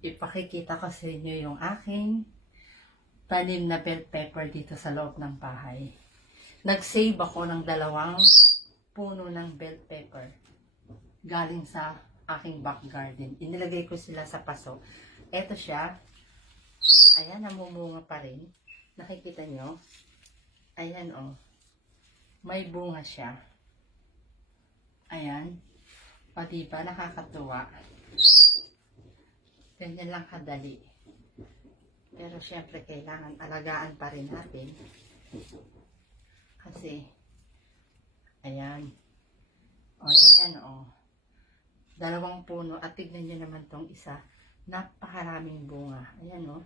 Ipakikita ko sa inyo yung aking tanim na bell pepper dito sa loob ng bahay. Nag-save ako ng 2 puno ng bell pepper galing sa aking back garden. Inilagay ko sila sa paso. Eto siya. Ayan, namumunga pa rin. Nakikita nyo? Ayan, oh. May bunga siya. Ayan. O, diba? Nakakatuwa. Ganyan lang kadali. Pero syempre, kailangan alagaan pa rin natin. Kasi, ayan. O, ayan, o. 2 puno. At tignan nyo naman tong isa. Napakaraming bunga. Ayan, o.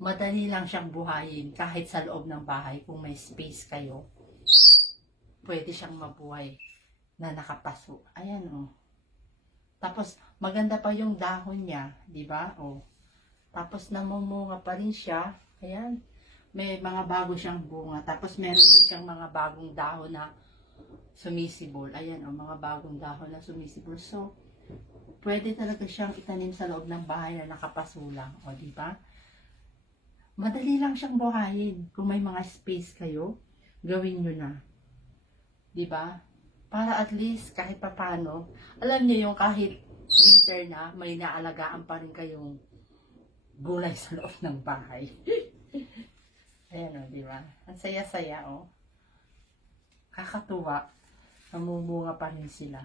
Madali lang siyang buhayin kahit sa loob ng bahay. Kung may space kayo, pwede siyang mabuhay na nakapaso. Ayan, o. Tapos, maganda pa yung dahon niya. Diba? O. Tapos, namumunga pa rin siya. Ayan. May mga bago siyang bunga. Tapos, meron din siyang mga bagong dahon na sumisibol. Ayan, o. Mga bagong dahon na sumisibol. So, pwede talaga siyang itanim sa loob ng bahay na nakapaso lang. O, diba? Madali lang siyang buhayin. Kung may mga space kayo, gawin nyo na. Diba? Para at least kahit papano, alam niyo yung kahit winter na, may naalagaan pa rin kayong gulay sa loob ng bahay. Ayan o, diba? Ang saya-saya o. Kakatuwa. Namumunga pa rin sila.